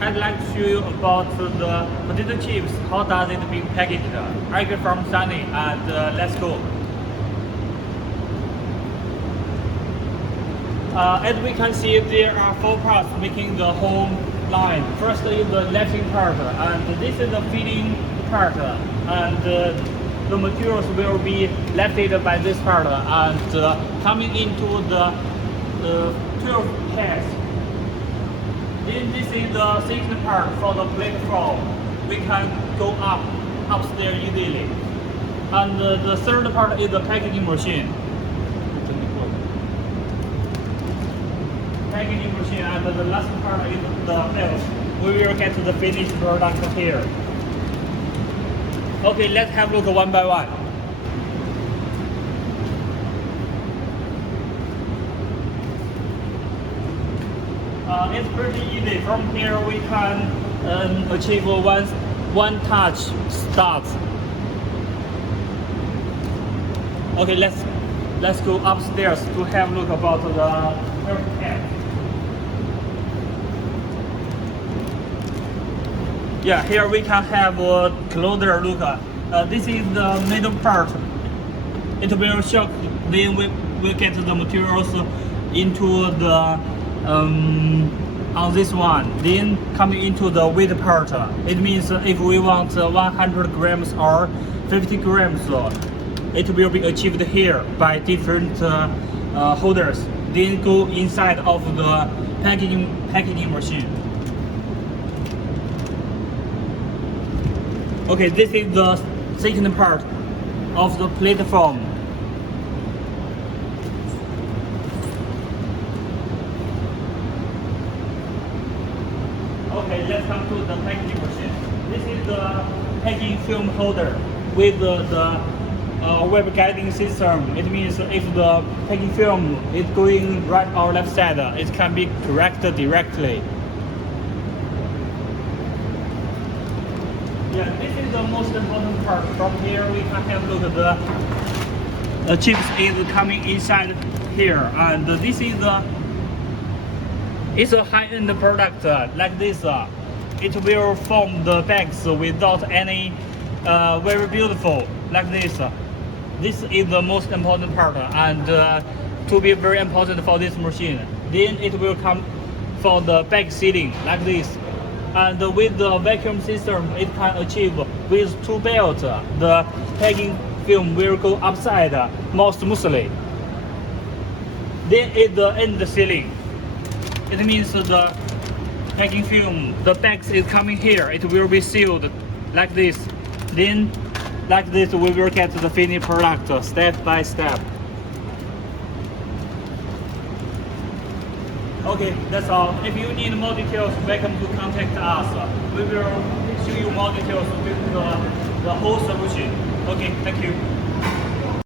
I'd like to show you about the potato chips. How does it being packaged? I get from Sunny and let's go. As we can see, there are 4 parts making the whole line. First is the lifting part, and this is the feeding part, and the materials will be lifted by this part and coming into the 12 heads. Then this is the second part for the platform. We can go upstairs easily. And the third part is the packaging machine. Packaging machine, and the last part is the milk. We will get to the finished product here. Okay, let's have a look one by one. It's pretty easy. From here we can achieve one touch start. Okay, let's go upstairs to have a look about the head. Yeah, here we can have a closer look. This is the middle part. It will shock. Then we get the materials into the on this one. Then coming into the weight part. It means if we want 100 grams or 50 grams, it will be achieved here by different holders. Then go inside of the packaging machine. Okay, this is the second part of the platform. Okay, let's come to the packaging machine. This is the packaging film holder with the web guiding system. It means if the packaging film is going right or left side, it can be corrected directly. Yeah, this is the most important part. From here we can have a look at the chips is coming inside here, and this is it's a high-end product like this. It will form the bags without any very beautiful like this. This is the most important part, and to be very important for this machine. Then it will come for the bag sealing like this. And with the vacuum system, it can achieve with 2 belts. The packaging film will go upside more smoothly. Then is the end sealing. It means the packaging film, the bags is coming here. It will be sealed like this. Then, like this, we will get the finished product step by step. Okay, that's all. If you need more details, welcome to contact us. We will show you more details with the whole solution. Okay, thank you.